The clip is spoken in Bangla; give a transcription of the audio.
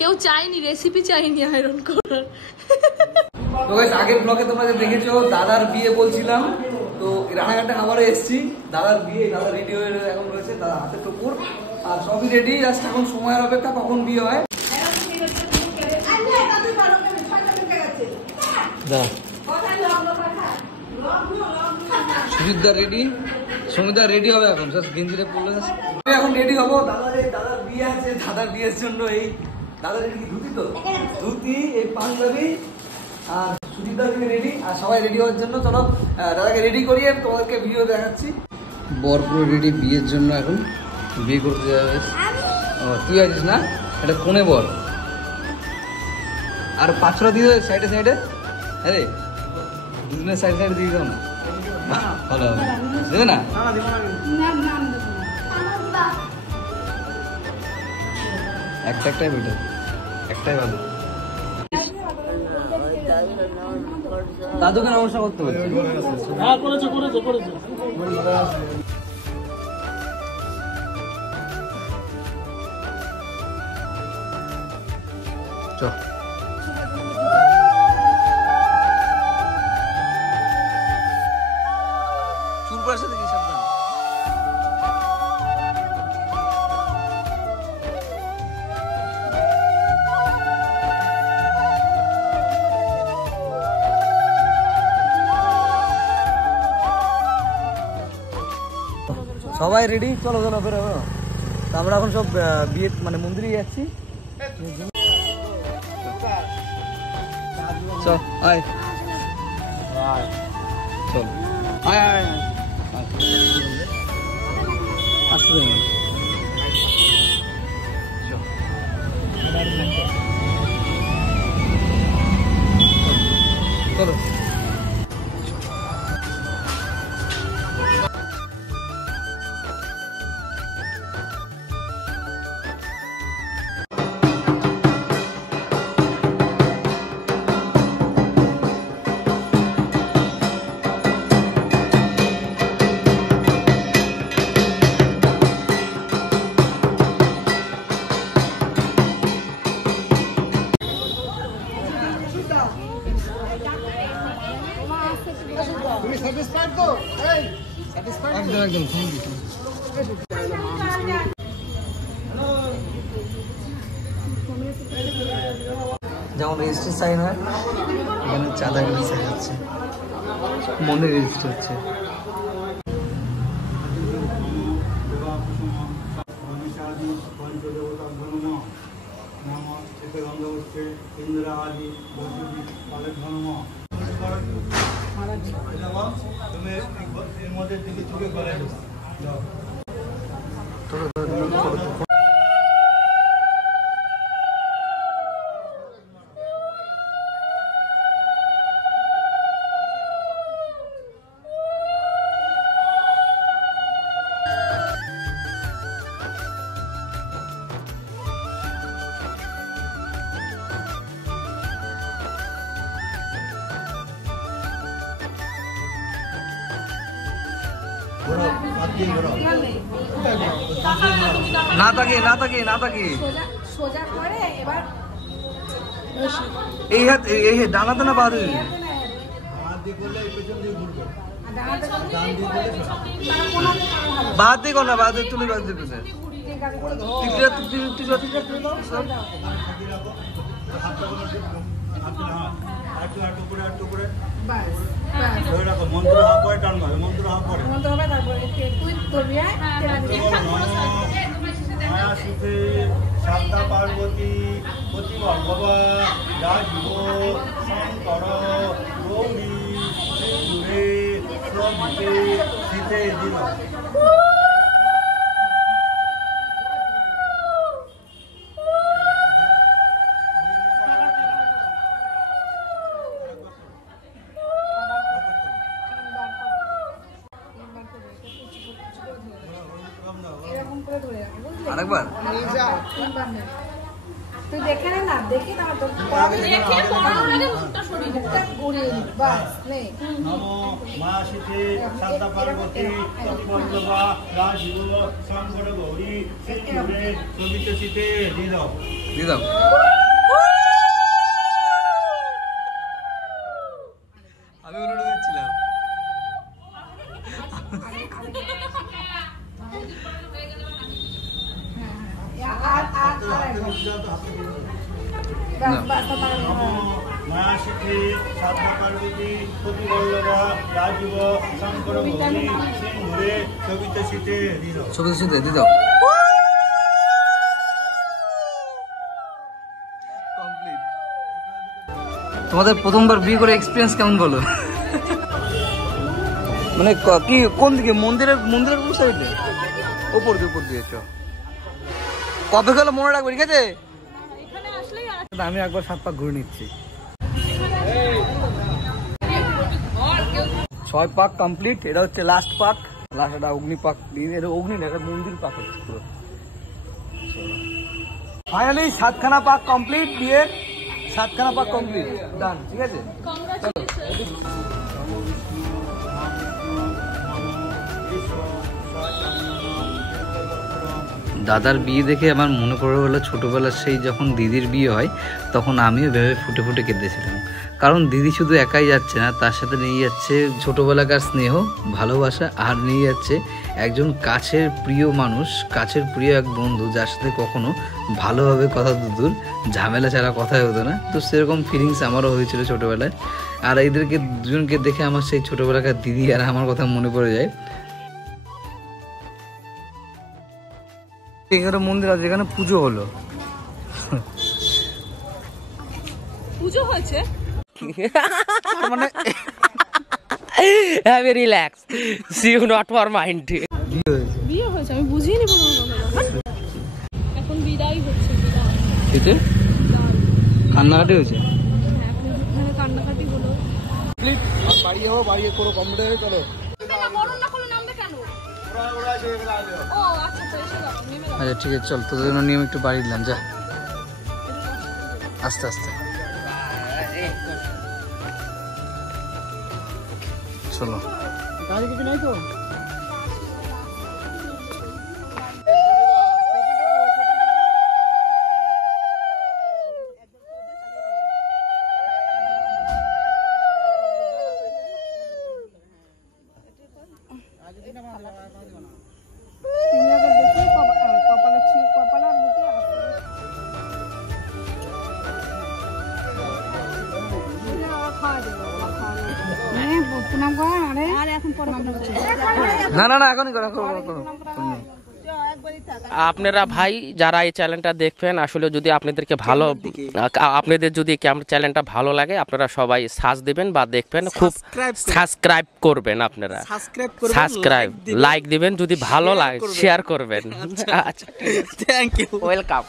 কেউ চাইনি, রেসিপি চাইনি আয়রন করার। তো গাইস আগের ব্লগে তোমরা যে দেখেছো দাদার বিয়ে বলছিলাম, তো রানাঘাটে আবারও এসেছি। দাদার বিয়ে, দাদা রেডি হয়ে এখন রয়েছে, দাদা হাতে টুকুর আর সবই রেডি, জাস্ট এখন সময়ের অপেক্ষা কখন বিয়ে হয়। সুজিতদা রেডি, সমিতা রেডি হবে এখন, জাস্ট গেঞ্জিটা পরলে এখন রেডি হবো। দাদার বিয়ে আছে, দাদার বিয়ের জন্য এই দাদার কি ধুতি, তো ধুতি, এই পাঞ্জাবি আর সুজিতদা রেডি, আর সবাই রেডি হওয়ার জন্য। চলো দাদাকে রেডি করিয়ে তোমাদেরকে ভিডিও দেখাচ্ছি। বর পুরো রেডি বিয়ের জন্য, এখন বিয়ে করতে যাবে। ও তুই আছিস না, এটা কোনে বর, আর 500 দিয়ে সাইডে সাইডে, আরে দুজনের সাইডে সাইডে দিয়ে দাও না, ভালো হবে। দেবে না, একটাই বেটার, একটাই ভালো। দাদুকে নমস্কার করতে বলছি। হ্যাঁ করেছে। চল চুরপার সাথে কি সাবধান। সবাই রেডি, চলো বেরোবো। আমরা এখন সব বিয়ে মানে মন্দিরে যাচ্ছি। চল আয়, চল আয় আয় আসলে চলো। যেমন রেজিস্ট্রি সাইন হয়, এখানে চাঁদা গাড়ি সাইন হচ্ছে, মনে রেজিস্টার হচ্ছে। না তাকে সোজা করে এবার এই হাত এই ডানাতে না বাদ দিয়ে বাদ দিও না, বাদ তুলে বাদ দিবে না। শারদা পার্বতী প্রতিমা বাবা রাজীব শঙ্কর গৌরী শীতে দিল। আরেকবার তুই দেখে নে না, দেখে না তো দেখে পড়ার আগে মুখটা সরিয়ে দিতে মুখটা ঘুরিয়ে নি, বাস নে। নমো মা শীতে সারদা পার্বতী পদ্মবা রাজীব শঙ্কর গৌরী সিন্ধুরে শোভিত শীতে দিয়ে দাও। আমি উল্টো দিচ্ছিলাম। মা শীতে সারদা পার্বতী প্রতিবল্লভা রাজীব শঙ্কর গৌরী সিন্ধুরে শোভিত শীতে দিয়ে দাও। ছবি দিয়ে দাও। কমপ্লিট। তোমাদের প্রথমবার বিয়ে করে এক্সপিরিয়েন্স কেমন বলো? মানে কি কোন দিকে, মন্দিরের কোন সাইডে? উপর দিয়ে চ। কবে গেল মনে রাখবে, ঠিক আছে? আমি একবার 7 পাক ঘুরে নিচ্ছি। 6 পাক কমপ্লিট। এটা হচ্ছে লাস্ট পাক। লাস্ট এটা অগ্নি পাক দিয়ে, এটা অগ্নি না, এটা মন্দির পাক হচ্ছে পুরো। ফাইনালি 7খানা পাক কমপ্লিট। বিয়ের 7খানা পাক কমপ্লিট, ডান, ঠিক আছে? দাদার বিয়ে দেখে আমার মনে পড়ে গেলো ছোটোবেলার সেই যখন দিদির বিয়ে হয়, তখন আমিও ভেবে ফুটে ফুটে কেঁদেছিলাম। কারণ দিদি শুধু একাই যাচ্ছে না, তার সাথে নিয়ে যাচ্ছে ছোটোবেলাকার স্নেহ, ভালোবাসা, আর নিয়ে যাচ্ছে একজন কাছের প্রিয় মানুষ, কাছের প্রিয় এক বন্ধু, যার সাথে কখনো ভালোভাবে কথা দূর ঝামেলা ছাড়া কথাই হতো না। তো সেরকম ফিলিংস আমারও হয়েছিল ছোটোবেলায়। আর এদেরকে দুজনকে দেখে আমার সেই ছোটোবেলাকার দিদি আর আমার কথা মনে পড়ে যায়। এখানে মন্দির আছে, এখানে পুজো হলো। পুজো হয়েছে মানে have a relax, see you not for mind. বিয়ে হয়েছে, আমি বুঝিনি পুরো কথাটা। এখন বিদায় হচ্ছে, বিদায়। এতে কান্নাকাটি হয়েছে। এখন কান্নাকাটি হলো। বাড়ি যাবো, বাড়ি করো কমপ্লিট হয়ে চলো। বরণ না করলে নামবে কেন? ও আচ্ছা, তো এসে যাও, নেমে যাও। আচ্ছা ঠিক আছে, চল, তোদের জন্য নিয়ে আমি একটু বাড়ি দিলাম, যা আস্তে আস্তে চলো। কিছু নাই তো? না না না, এখনই করো। আপনারা ভাই যারা এই চ্যানেলটা দেখবেন, আসলে যদি আপনাদেরকে ভালো, আপনাদের যদি চ্যানেলটা ভালো লাগে, আপনারা সবাই সার্চ দিবেন বা দেখবেন, খুব সাবস্ক্রাইব করবেন। আপনারা সাবস্ক্রাইব, লাইক দিবেন, যদি ভালো লাগে শেয়ার করবেন। আচ্ছা, থ্যাংক ইউ, ওয়েলকাম।